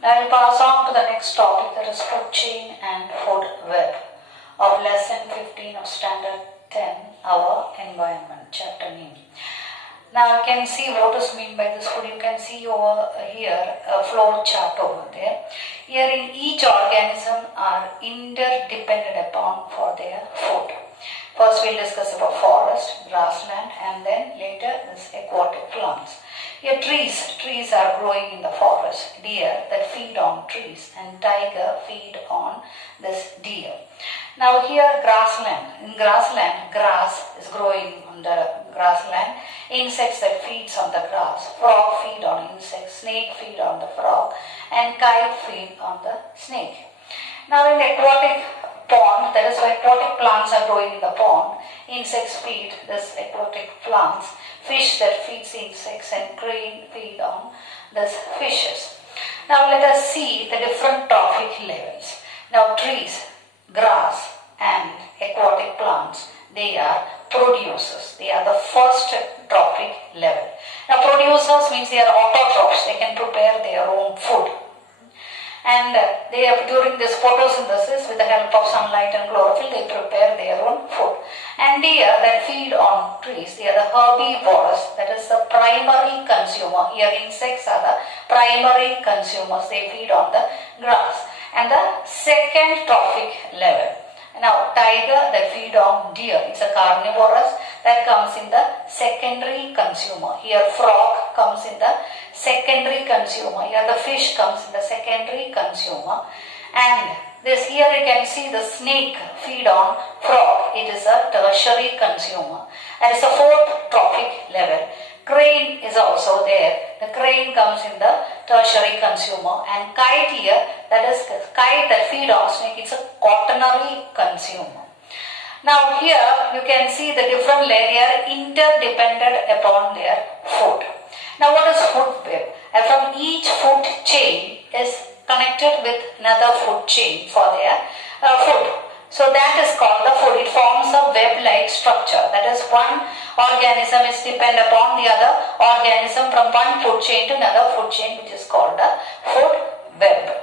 Now I'll pass on to the next topic, that is food chain and food web of lesson 15 of standard 10, our environment chapter name. Now you can see what is meant by this food. You can see over here a flow chart over there. Here in each organism are interdependent upon for their food. First we'll discuss about forest, grassland, and then later this aquatic plants. Here trees are growing in the forest, deer that feed on trees, and tiger feed on this deer. Now here grassland, in grassland grass is growing on the grassland, insects that feeds on the grass, frog feed on insects, snake feed on the frog, and kite feed on the snake. Now in the aquatic pond, that is why aquatic plants are growing in the pond, insects feed this aquatic plants, fish that feeds insects, and crane feed on these fishes. Now let us see the different trophic levels. Now trees, grass and aquatic plants, they are producers. They are the first trophic level. Now producers means they are autotrophs. They can prepare their own food. And they have, during this photosynthesis, with the help of sunlight and chlorophyll, they prepare their own food. And deer that feed on trees, they are the herbivores, that is the primary consumer. Here insects are the primary consumers, they feed on the grass. And the second trophic level. Now tiger that feed on deer, it's a carnivorous, that comes in the secondary consumer. Here frog comes in the secondary consumer. Here the fish comes in the secondary consumer. And this here you can see the snake feed on frog. It is a tertiary consumer. And it's a fourth trophic level. Crane is also there. The crane comes in the tertiary consumer. And kite here, that is kite that feed on snake, it's a quaternary consumer. Now here you can see the different layer interdependent upon their food. Now what is food web? And from each food chain is connected with another food chain for their food. So that is called the food. It forms a web-like structure. That is, one organism is dependent upon the other organism from one food chain to another food chain, which is called the food web.